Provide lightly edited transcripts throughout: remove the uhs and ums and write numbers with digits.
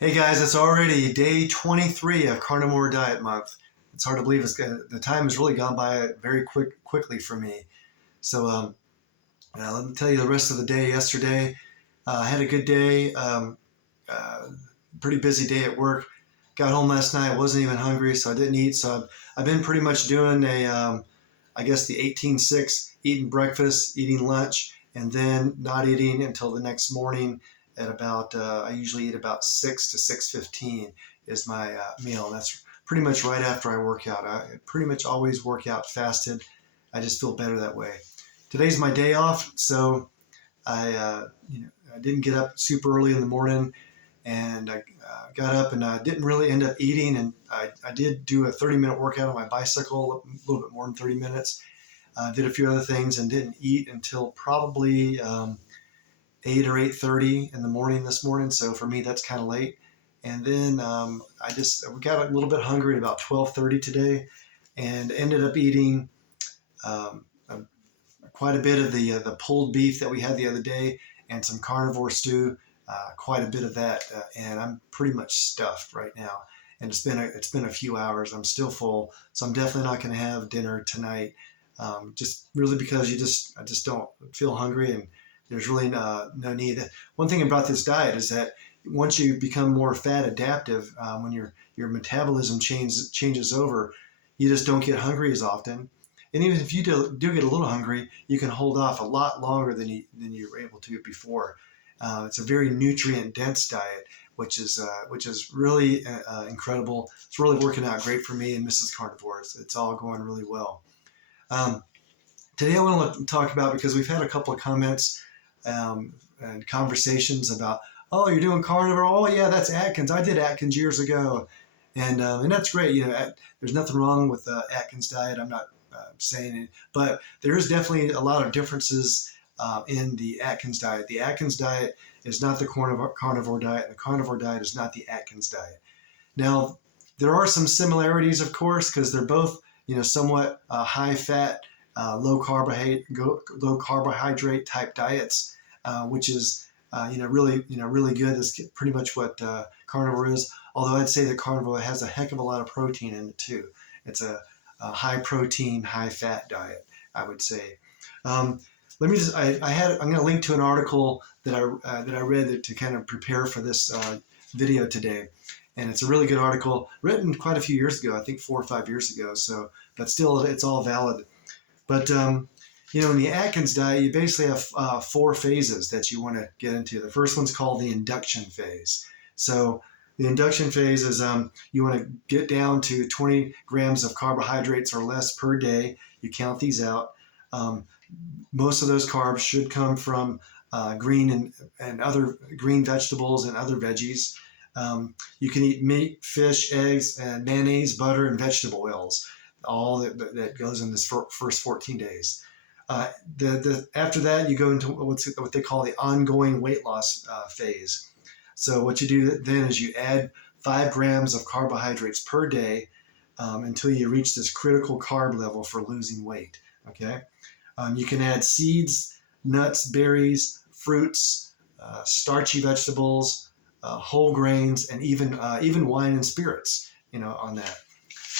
Hey guys, it's already day 23 of Carnivore Diet Month. It's hard to believe the time has really gone by very quickly for me. So let me tell you the rest of the day yesterday. I had a good day, uh, pretty busy day at work. Got home last night, I wasn't even hungry, so I didn't eat. So I've been pretty much doing I guess the 18-6, eating breakfast, eating lunch, and then not eating until the next morning at about, I usually eat about 6 to 6:15 is my meal. That's pretty much right after I work out. I pretty much always work out fasted. I just feel better that way. Today's my day off, so I didn't get up super early in the morning, and I got up and I didn't really end up eating. And I did do a 30-minute workout on my bicycle, a little bit more than 30 minutes. Did a few other things and didn't eat until probably 8 or 8:30 in the morning this morning. So for me, that's kind of late. And then we got a little bit hungry at about 12:30 today, and ended up eating um, quite a bit of the pulled beef that we had the other day, and some carnivore stew. Quite a bit of that, and I'm pretty much stuffed right now. And it's been a few hours. I'm still full, so I'm definitely not going to have dinner tonight. Just really because I just don't feel hungry, and there's really no need. One thing about this diet is that once you become more fat adaptive, when your metabolism changes over, you just don't get hungry as often. And even if you do get a little hungry, you can hold off a lot longer than you were able to before. It's a very nutrient dense diet, which is really incredible. It's really working out great for me and Mrs. Carnivore. It's all going really well. Um, Today I want to talk about, because we've had a couple of comments and conversations about, oh, you're doing carnivore. Oh yeah, that's Atkins. I did Atkins years ago, and that's great. There's nothing wrong with the Atkins diet. I'm not saying it, but there is definitely a lot of differences in the Atkins diet. The Atkins diet is not the carnivore diet, and the carnivore diet is not the Atkins diet. Now, there are some similarities, of course, because they're both somewhat high fat, low carbohydrate type diets, which is really good. That's pretty much what carnivore is. Although I'd say that carnivore has a heck of a lot of protein in it too. It's a high protein, high fat diet, I would say. Um, Let me just. I'm going to link to an article that I read to kind of prepare for this video today, and it's a really good article written quite a few years ago. I think 4 or 5 years ago. So, but still, it's all valid. But in the Atkins diet, you basically have four phases that you want to get into. The first one's called the induction phase. So the induction phase is you want to get down to 20 grams of carbohydrates or less per day. You count these out. Um, Most of those carbs should come from green and other green vegetables and other veggies. You can eat meat, fish, eggs, and mayonnaise, butter, and vegetable oils. All that goes in this first 14 days. After that, you go into what they call the ongoing weight loss phase. So what you do then is you add 5 grams of carbohydrates per day until you reach this critical carb level for losing weight. Okay. You can add seeds, nuts, berries, fruits, starchy vegetables, whole grains, and even wine and spirits. On that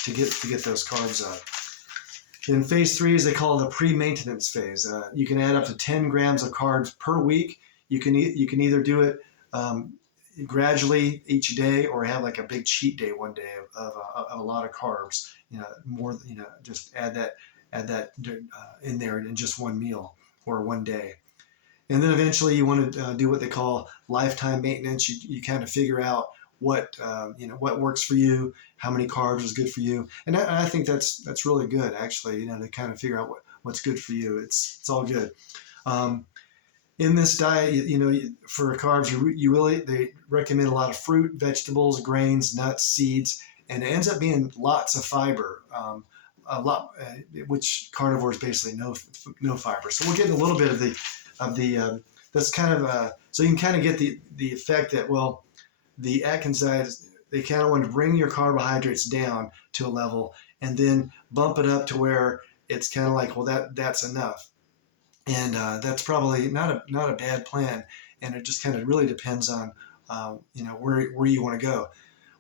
to get those carbs up. In phase 3, as they call it, the pre-maintenance phase. You can add up to 10 grams of carbs per week. You can either do it gradually each day, or have like a big cheat day one day of a lot of carbs. More. Just add that in there in just one meal or one day. And then eventually you want to do what they call lifetime maintenance. You kind of figure out what works for you, how many carbs is good for you, and I think that's really good actually. To kind of figure out what's good for you. It's all good. In this diet, for carbs, they recommend a lot of fruit, vegetables, grains, nuts, seeds, and it ends up being lots of fiber. A lot, which carnivore is basically no fiber. So we'll get a little bit of the that's kind of so you can kind of get the effect that, well, the Atkins diet, they kind of want to bring your carbohydrates down to a level and then bump it up to where it's kind of like, well, that's enough. And that's probably not a bad plan. And it just kind of really depends on where you want to go.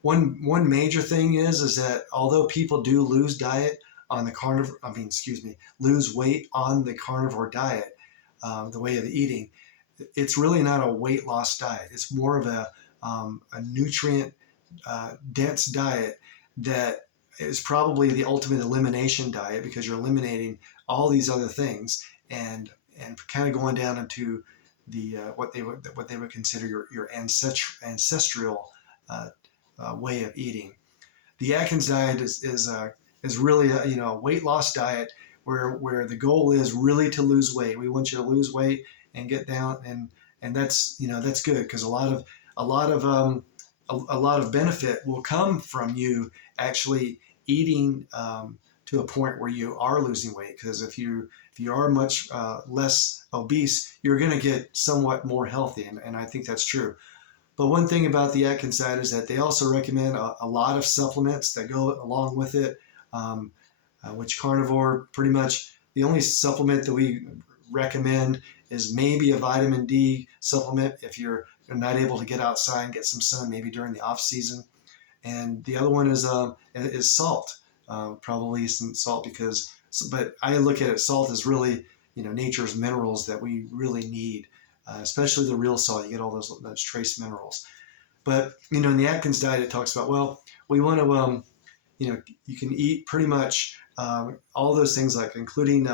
One major thing is that although people do lose diet on the carnivore, lose weight on the carnivore diet, the way of eating, it's really not a weight loss diet. It's more of a nutrient dense diet that is probably the ultimate elimination diet, because you're eliminating all these other things and kind of going down into the what they would consider your ancestral way of eating. The Atkins diet is really a weight loss diet where the goal is really to lose weight. We want you to lose weight and get down, and that's good, because a lot of benefit will come from you actually eating to a point where you are losing weight. Because if you are much less obese, you're going to get somewhat more healthy, and I think that's true. But one thing about the Atkins diet is that they also recommend a lot of supplements that go along with it, which Carnivore, pretty much the only supplement that we recommend is maybe a vitamin D supplement if you're not able to get outside and get some sun, maybe during the off season. And the other one is salt, probably some salt, but I look at it, salt is really, nature's minerals that we really need, especially the real salt. You get all those trace minerals. But, in the Atkins diet, it talks about, well, we want to, you can eat pretty much all those things, like including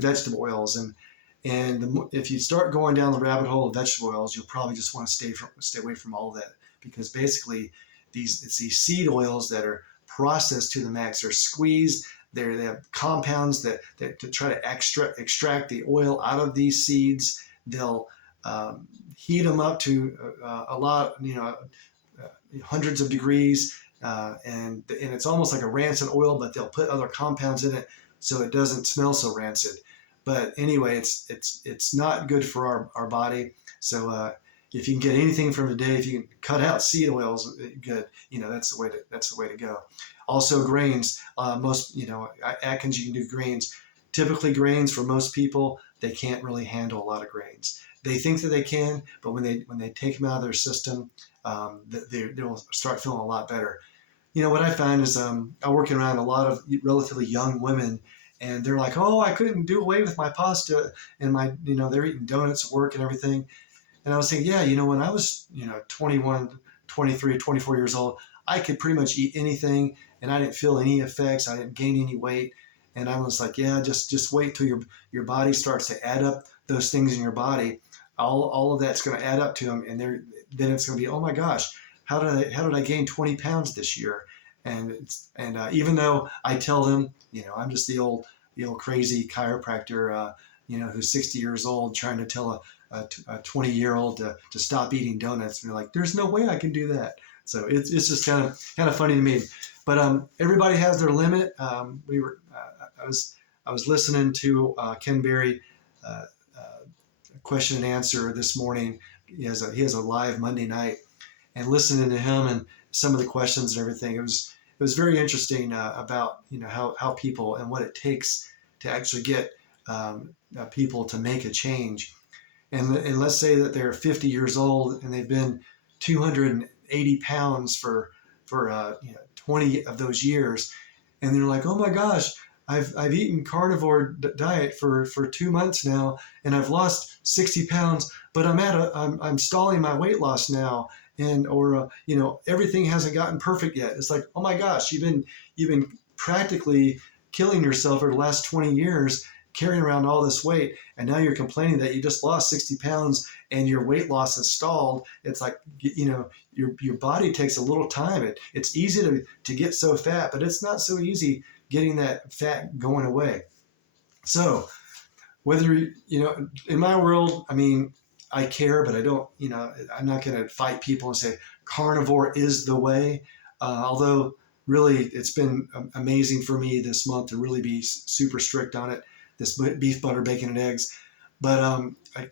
vegetable oils. And if you start going down the rabbit hole of vegetable oils, you'll probably just want to stay away from all of that, because basically it's these seed oils that are processed to the max. They're squeezed. They have compounds that to try to extract the oil out of these seeds. They'll heat them up to a lot, hundreds of degrees, and it's almost like a rancid oil, but they'll put other compounds in it so it doesn't smell so rancid. But anyway, it's not good for our body. So if you can get anything from the day, if you can cut out seed oils, good. That's the way to go. Also grains. Atkins, you can do grains. Typically grains, for most people, they can't really handle a lot of grains. They think that they can, but when they take them out of their system, they'll start feeling a lot better. What I find is I'm working around a lot of relatively young women, and they're like, oh, I couldn't do away with my pasta, and they're eating donuts at work and everything. And I was saying, yeah, when I was, 21, 23, 24 years old, I could pretty much eat anything, and I didn't feel any effects. I didn't gain any weight. And I was like, yeah, just wait till your body starts to add up those things in your body. All of that's going to add up to them, and then it's going to be, oh my gosh, how did I gain 20 pounds this year? And even though I tell them, I'm just the old crazy chiropractor, who's 60 years old, trying to tell a 20-year-old to stop eating donuts, and they're like, there's no way I can do that. So it's just kind of funny to me. But everybody has their limit. I was listening to Ken Berry question and answer this morning. He has a live Monday night, and listening to him and some of the questions and everything, it was very interesting about how people and what it takes to actually get people to make a change. And let's say that they're 50 years old and they've been 280 pounds for 20 of those years, and they're like, oh my gosh, I've eaten carnivore diet for 2 months now, and I've lost 60 pounds, but I'm stalling my weight loss now, or everything hasn't gotten perfect yet. It's like, oh my gosh, you've been practically killing yourself for the last 20 years, carrying around all this weight, and now you're complaining that you just lost 60 pounds and your weight loss is stalled. It's like, your body takes a little time. It's easy to get so fat, but it's not so easy getting that fat going away. So whether, in my world, I care, but I don't, I'm not going to fight people and say carnivore is the way. Although really it's been amazing for me this month to really be super strict on it, this beef, butter, bacon, and eggs. But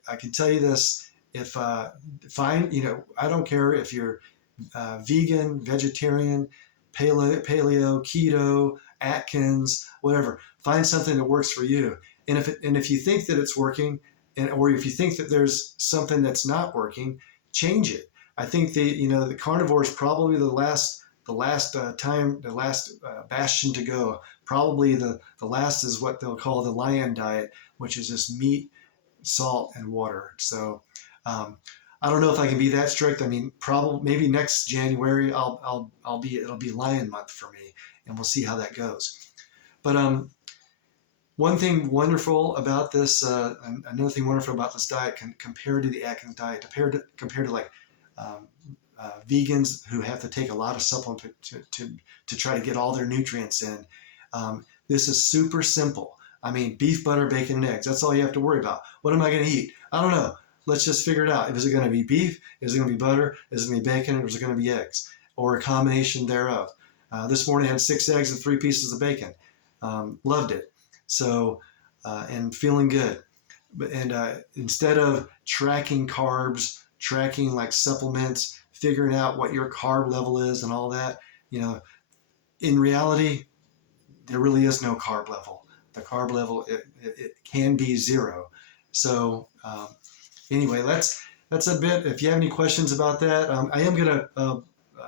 I can tell you this, if I don't care if you're vegan, vegetarian, paleo, keto, Atkins, whatever, find something that works for you. And if you think that it's working, or if you think that there's something that's not working, change it. I think the carnivore is probably the last bastion to go. Probably the last is what they'll call the lion diet, which is just meat, salt, and water. So um, I don't know if I can be that strict. I mean, probably maybe next January it'll be lion month for me, and we'll see how that goes. But one thing wonderful about this, another thing wonderful about this diet compared to the Atkins diet, compared to like um, vegans who have to take a lot of supplements to try to get all their nutrients in. This is super simple. I mean, beef, butter, bacon, and eggs. That's all you have to worry about. What am I going to eat? I don't know. Let's just figure it out. Is it going to be beef? Is it going to be butter? Is it going to be bacon? Or is it going to be eggs? Or a combination thereof? This morning I had 6 eggs and 3 pieces of bacon. Loved it. So, and feeling good. And instead of tracking carbs, tracking like supplements, figuring out what your carb level is and all that, in reality, there really is no carb level. The carb level, it can be 0. So anyway, that's a bit. If you have any questions about that, I am going to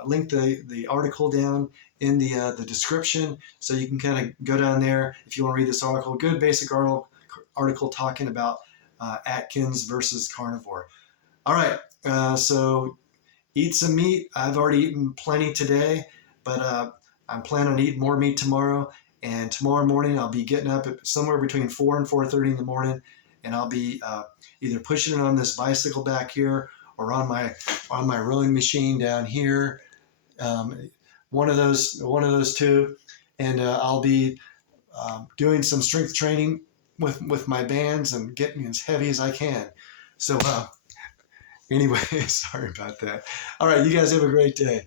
link the article down in the description, so you can kind of go down there if you want to read this article. Good basic article talking about Atkins versus carnivore. All right, so eat some meat. I've already eaten plenty today, but I'm planning on eating more meat tomorrow. And tomorrow morning, I'll be getting up at somewhere between 4 and 4:30 in the morning, and I'll be either pushing it on this bicycle back here or on my rowing machine down here. One of those two, and I'll be doing some strength training with my bands and getting as heavy as I can. So anyway, sorry about that. All right, you guys have a great day.